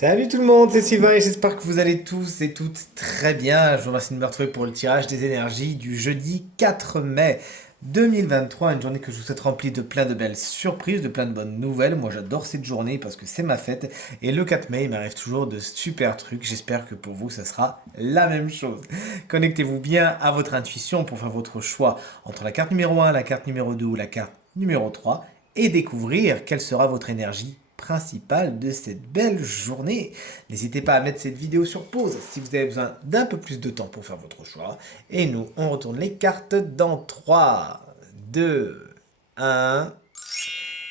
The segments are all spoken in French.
Salut tout le monde, c'est Sylvain et j'espère que vous allez tous et toutes très bien. Je vous remercie de me retrouver pour le tirage des énergies du jeudi 4 mai 2023, une journée que je vous souhaite remplie de plein de belles surprises, de plein de bonnes nouvelles. Moi j'adore cette journée parce que c'est ma fête et le 4 mai il m'arrive toujours de super trucs. J'espère que pour vous ça sera la même chose. Connectez-vous bien à votre intuition pour faire votre choix entre la carte numéro 1, la carte numéro 2 ou la carte numéro 3 et découvrir quelle sera votre énergie principale de cette belle journée. N'hésitez pas à mettre cette vidéo sur pause si vous avez besoin d'un peu plus de temps pour faire votre choix. Et nous, on retourne les cartes dans 3, 2, 1.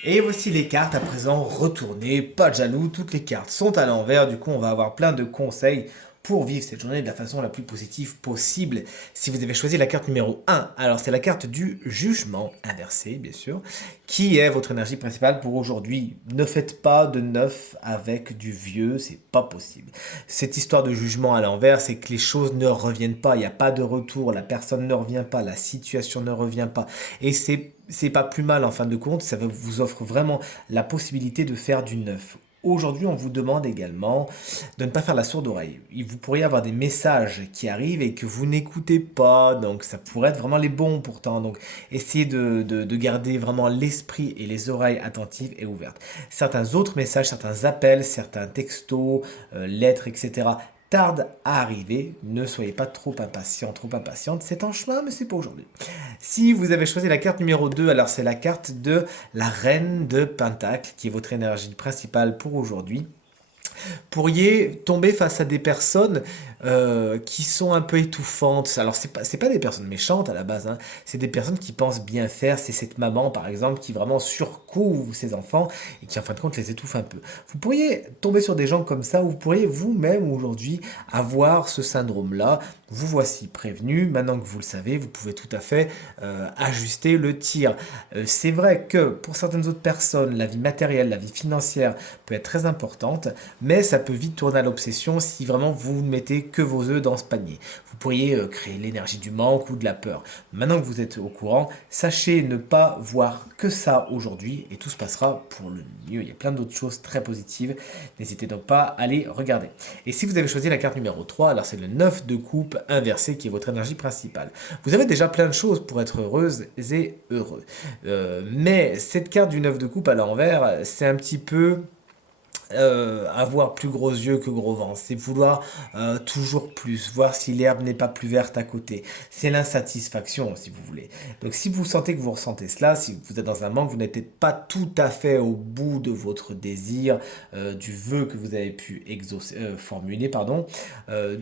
Et voici les cartes à présent retournées, pas de jaloux, toutes les cartes sont à l'envers, du coup on va avoir plein de conseils pour vivre cette journée de la façon la plus positive possible. Si vous avez choisi la carte numéro 1, alors c'est la carte du jugement inversé bien sûr, qui est votre énergie principale pour aujourd'hui. Ne faites pas de neuf avec du vieux, c'est pas possible. Cette histoire de jugement à l'envers, c'est que les choses ne reviennent pas, il n'y a pas de retour, la personne ne revient pas, la situation ne revient pas. Et c'est pas plus mal en fin de compte, ça vous offre vraiment la possibilité de faire du neuf. Aujourd'hui, on vous demande également de ne pas faire la sourde oreille. Vous pourriez avoir des messages qui arrivent et que vous n'écoutez pas, donc ça pourrait être vraiment les bons pourtant. Donc essayez de garder vraiment l'esprit et les oreilles attentives et ouvertes. Certains autres messages, certains appels, certains textos, lettres, etc. tardent à arriver. Ne soyez pas trop impatient, trop impatiente. C'est en chemin, mais c'est pas aujourd'hui. Si vous avez choisi la carte numéro 2, alors c'est la carte de la reine de Pentacle, qui est votre énergie principale pour aujourd'hui. Pourriez tomber face à des personnes qui sont un peu étouffantes. Alors, c'est pas des personnes méchantes à la base, hein. C'est des personnes qui pensent bien faire. C'est cette maman, par exemple, qui vraiment surcouvre ses enfants et qui, en fin de compte, les étouffe un peu. Vous pourriez tomber sur des gens comme ça, ou vous pourriez vous-même aujourd'hui avoir ce syndrome-là. Vous voici prévenu. Maintenant que vous le savez, vous pouvez tout à fait ajuster le tir. C'est vrai que pour certaines autres personnes, la vie matérielle, la vie financière peut être très importante, mais ça peut vite tourner à l'obsession si vraiment vous ne mettez que vos œufs dans ce panier. Vous pourriez créer l'énergie du manque ou de la peur. Maintenant que vous êtes au courant, sachez ne pas voir que ça aujourd'hui et tout se passera pour le mieux. Il y a plein d'autres choses très positives. N'hésitez donc pas à les regarder. Et si vous avez choisi la carte numéro 3, alors c'est le 9 de coupe inversé qui est votre énergie principale. Vous avez déjà plein de choses pour être heureuse et heureux. Mais cette carte du 9 de coupe à l'envers, c'est un petit peu avoir plus gros yeux que gros vent, c'est vouloir toujours plus, voir si l'herbe n'est pas plus verte à côté. C'est l'insatisfaction, si vous voulez. Donc si vous sentez que vous ressentez cela, si vous êtes dans un manque, vous n'êtes pas tout à fait au bout de votre désir, du vœu que vous avez pu formuler, pardon, euh,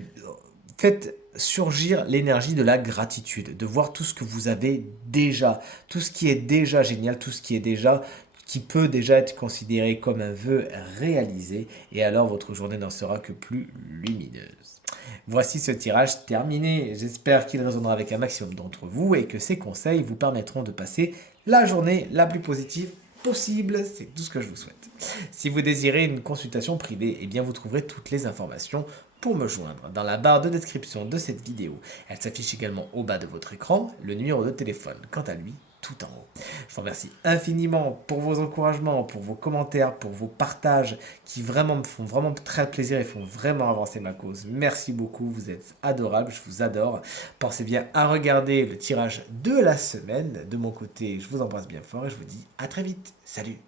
faites surgir l'énergie de la gratitude, de voir tout ce que vous avez déjà, tout ce qui est déjà génial, tout ce qui est déjà qui peut déjà être considéré comme un vœu réalisé, et alors votre journée n'en sera que plus lumineuse. Voici ce tirage terminé. J'espère qu'il résonnera avec un maximum d'entre vous et que ces conseils vous permettront de passer la journée la plus positive possible. C'est tout ce que je vous souhaite. Si vous désirez une consultation privée, eh bien vous trouverez toutes les informations pour me joindre dans la barre de description de cette vidéo. Elle s'affiche également au bas de votre écran, le numéro de téléphone, quant à lui, tout en haut. Je vous remercie infiniment pour vos encouragements, pour vos commentaires, pour vos partages qui vraiment me font vraiment très plaisir et font vraiment avancer ma cause. Merci beaucoup, vous êtes adorables, je vous adore. Pensez bien à regarder le tirage de la semaine. De mon côté, je vous embrasse bien fort et je vous dis à très vite. Salut!